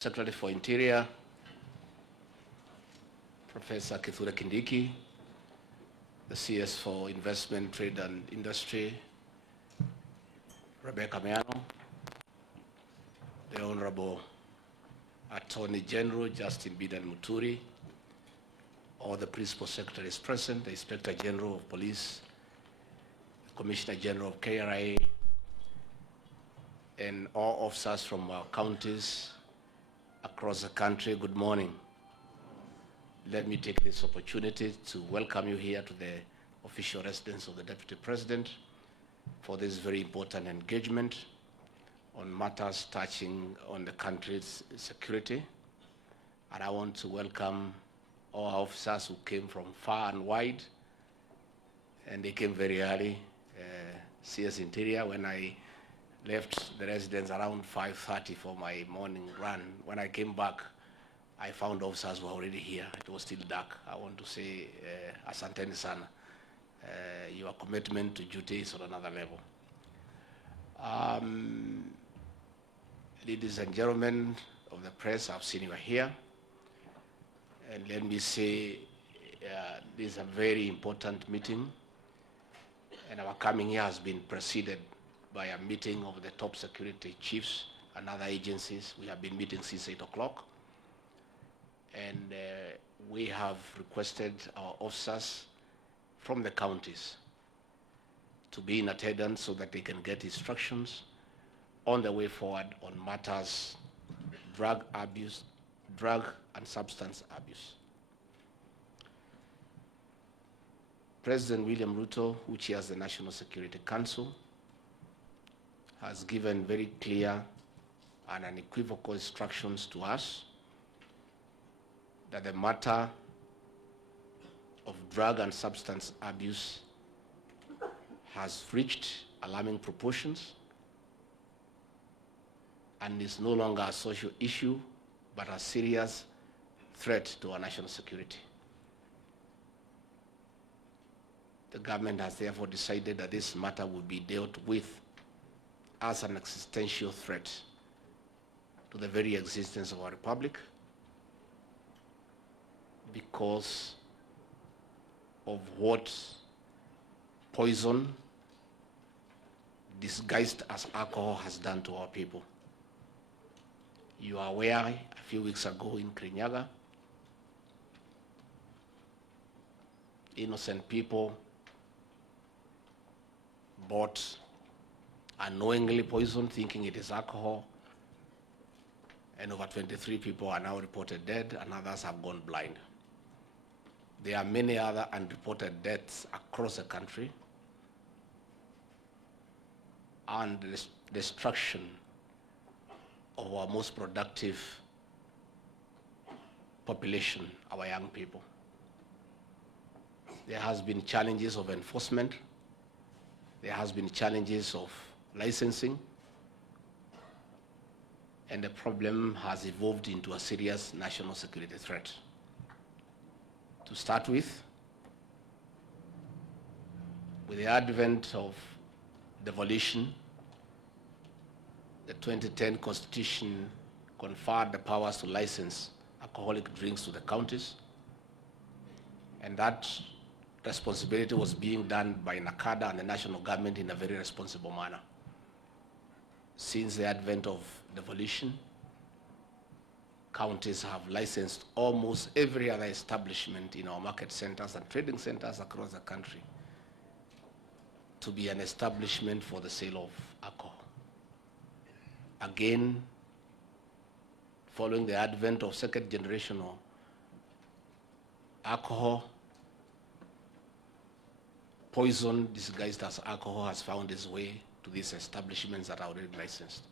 Secretary for Interior, Professor Kithure Kindiki, the CS for Investment, Trade and Industry, Rebecca Meano, the Honorable Attorney General Justin Bidan Muturi, all the Principal Secretaries present, the Inspector General of Police, the Commissioner General of KRA, and all officers from our counties across the country, good morning. Let me take this opportunity to welcome you here to the official residence of the Deputy President for this very important engagement on matters touching on the country's security. And I want to welcome all our officers who came from far and wide, and they came very early. CS Interior, when I left the residence around 5:30 for my morning run. When I came back, I found officers were already here. It was still dark. I want to say, asanteni sana. Your commitment to duty is on another level. Ladies and gentlemen of the press, I've seen you are here. And let me say, this is a very important meeting. And our coming here has been preceded by a meeting of the top security chiefs and other agencies. We have been meeting since 8 o'clock. And we have requested our officers from the counties to be in attendance so that they can get instructions on the way forward on matters drug abuse, drug and substance abuse. President William Ruto, who chairs the National Security Council, has given very clear and unequivocal instructions to us that the matter of drug and substance abuse has reached alarming proportions and is no longer a social issue, but a serious threat to our national security. The government has therefore decided that this matter will be dealt with as an existential threat to the very existence of our republic because of what poison disguised as alcohol has done to our people. You are aware a few weeks ago in Kirinyaga, innocent people bought unknowingly poisoned, thinking it is alcohol, and over 23 people are now reported dead and others have gone blind. There are many other unreported deaths across the country and the destruction of our most productive population, our young people. There has been challenges of enforcement. There has been challenges of licensing, and the problem has evolved into a serious national security threat. To start with the advent of devolution, the 2010 Constitution conferred the powers to license alcoholic drinks to the counties, and that responsibility was being done by NACADA and the national government in a very responsible manner. Since the advent of devolution, counties have licensed almost every other establishment in our market centers and trading centers across the country to be an establishment for the sale of alcohol. Again, following the advent of second generation alcohol, poison disguised as alcohol has found its way to these establishments that are already licensed.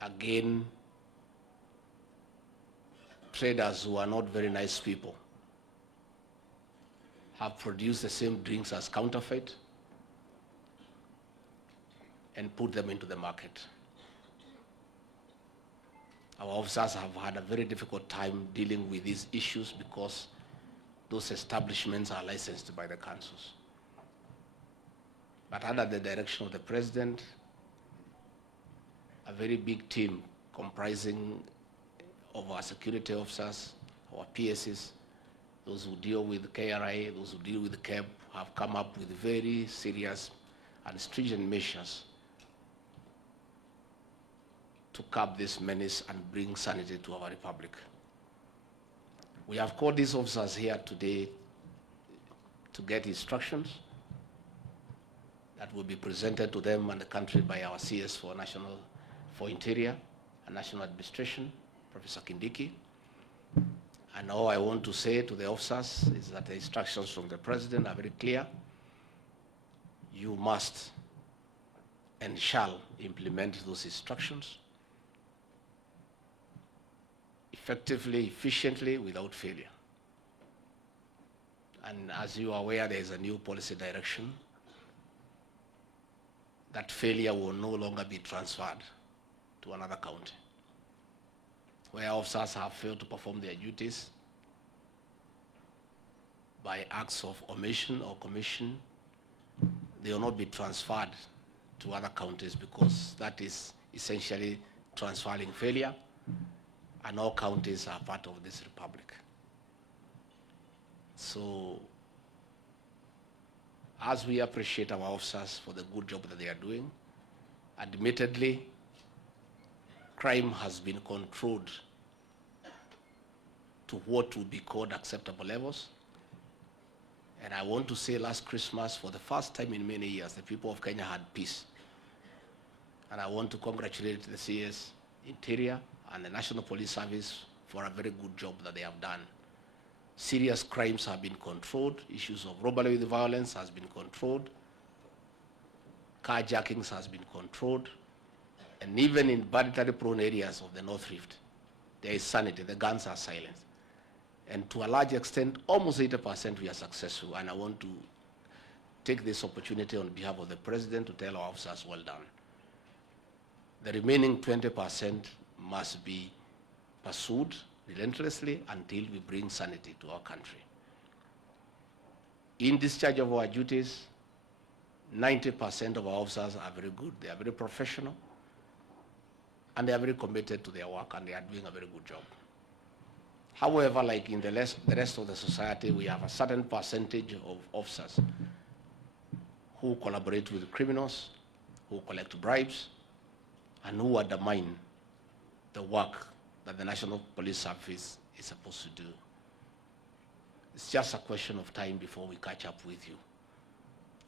Again, traders who are not very nice people have produced the same drinks as counterfeit and put them into the market. Our officers have had a very difficult time dealing with these issues because those establishments are licensed by the councils. But under the direction of the President, a very big team comprising of our security officers, our PSs, those who deal with KRA, those who deal with CAB, have come up with very serious and stringent measures to curb this menace and bring sanity to our republic. We have called these officers here today to get instructions that will be presented to them and the country by our CS for Interior and National Administration, Professor Kindiki. And all I want to say to the officers is that the instructions from the President are very clear. You must and shall implement those instructions effectively, efficiently, without failure. And as you are aware, there is a new policy direction that failure will no longer be transferred to another county. Where officers have failed to perform their duties by acts of omission or commission, they will not be transferred to other counties, because that is essentially transferring failure, and all counties are part of this republic. So, as we appreciate our officers for the good job that they are doing, admittedly, crime has been controlled to what would be called acceptable levels. And I want to say last Christmas, for the first time in many years, the people of Kenya had peace. And I want to congratulate the CS, Interior, and the National Police Service for a very good job that they have done. Serious crimes have been controlled. Issues of robbery with violence has been controlled. Carjackings has been controlled. And even in banditry-prone areas of the North Rift, there is sanity. The guns are silent. And to a large extent, almost 80% we are successful. And I want to take this opportunity on behalf of the President to tell our officers, well done. The remaining 20% must be pursued relentlessly until we bring sanity to our country. In discharge of our duties, 90% of our officers are very good. They are very professional, and they are very committed to their work, and they are doing a very good job. However, like in the rest of the society, we have a certain percentage of officers who collaborate with criminals, who collect bribes, and who undermine the work that the National Police Service is supposed to do. It's just a question of time before we catch up with you.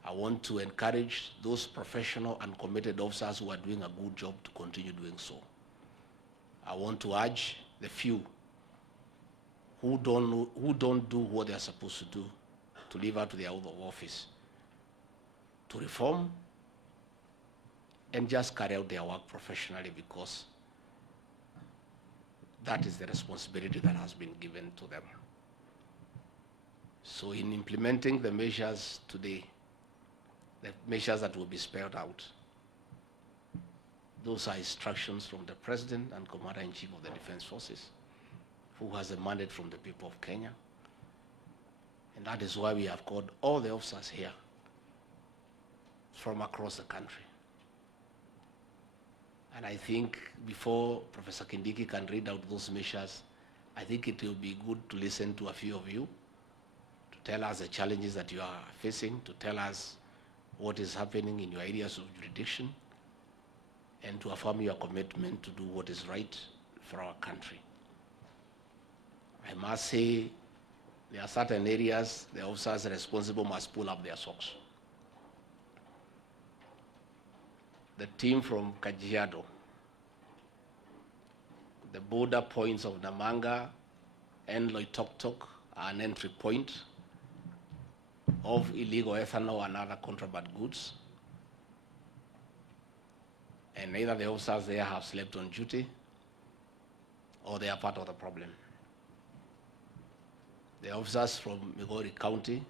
I want to encourage those professional and committed officers who are doing a good job to continue doing so. I want to urge the few who don't do what they are supposed to do to live out to their oath of office, to reform and just carry out their work professionally, because that is the responsibility that has been given to them. So in implementing the measures today, the measures that will be spelled out, those are instructions from the President and Commander-in-Chief of the Defense Forces, who has a mandate from the people of Kenya. And that is why we have called all the officers here from across the country. And I think before Professor Kindiki can read out those measures, I think it will be good to listen to a few of you, to tell us the challenges that you are facing, to tell us what is happening in your areas of jurisdiction, and to affirm your commitment to do what is right for our country. I must say, there are certain areas the officers responsible must pull up their socks. The team from Kajiado, the border points of Namanga and Loitoktok are an entry point of illegal ethanol and other contraband goods. And neither the officers there have slept on duty, or they are part of the problem. The officers from Migori County,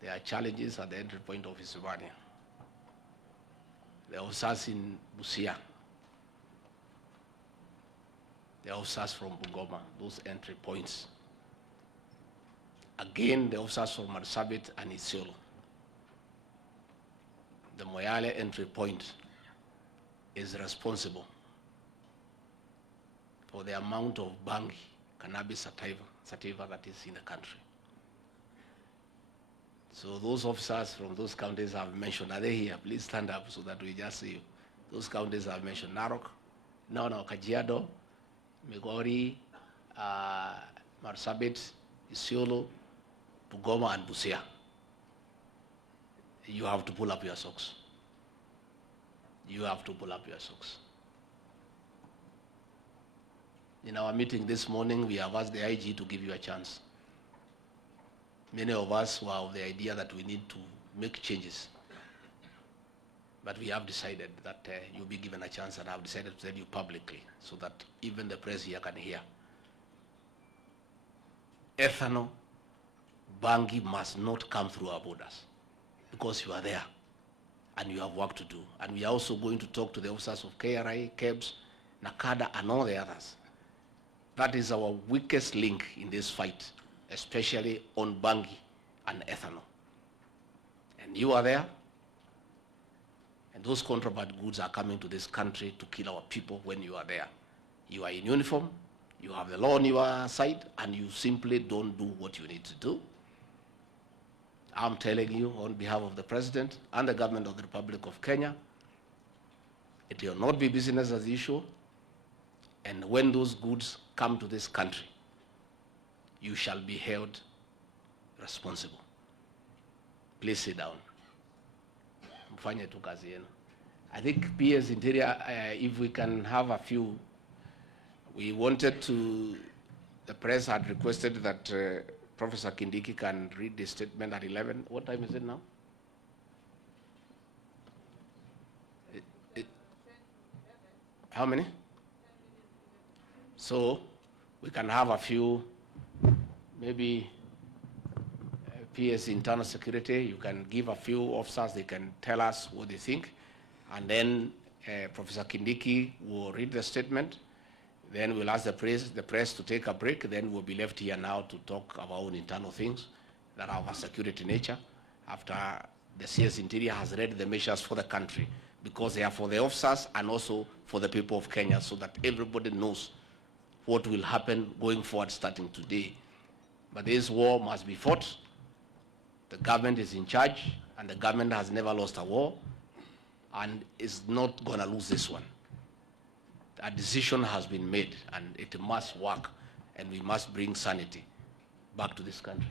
there are challenges at the entry point of Isibania. The officers in Busia, the officers from Bungoma, those entry points. Again, the officers from Marsabit and Isiolo, the Moyale entry point, is responsible for the amount of bangi, cannabis sativa that is in the country. So those officers from those counties I've mentioned, are they here? Please stand up so that we just see you. Those counties I've mentioned: Narok, Kajiado, Migori, Marsabit, Isiolo, Bungoma, and Busia. You have to pull up your socks. You have to pull up your socks. In our meeting this morning, we have asked the IG to give you a chance. Many of us were of the idea that we need to make changes. But we have decided that you'll be given a chance, and I've decided to tell you publicly so that even the press here can hear. Ethanol, bangi must not come through our borders because you are there and you have work to do. And we are also going to talk to the officers of KRI, KEBS, NACADA, and all the others. That is our weakest link in this fight, especially on bangi and ethanol. And you are there, and those contraband goods are coming to this country to kill our people when you are there. You are in uniform, you have the law on your side, and you simply don't do what you need to do. I'm telling you on behalf of the President and the government of the Republic of Kenya, it will not be business as usual, and when those goods come to this country, you shall be held responsible. Please sit down. Mfanye tu kazi yenu. I think PS Interior, if we can have a few, we wanted to, the press had requested that Professor Kindiki can read the statement at 11. What time is it now? How many? So we can have a few, maybe PS Internal Security, you can give a few officers, they can tell us what they think, and then Professor Kindiki will read the statement, then we'll ask the press to take a break, then we'll be left here now to talk about our own internal things that are of a security nature, after the CS Interior has read the measures for the country, because they are for the officers and also for the people of Kenya, so that everybody knows what will happen going forward starting today. But this war must be fought. The government is in charge, and the government has never lost a war, and is not going to lose this one. A decision has been made, and it must work, and we must bring sanity back to this country.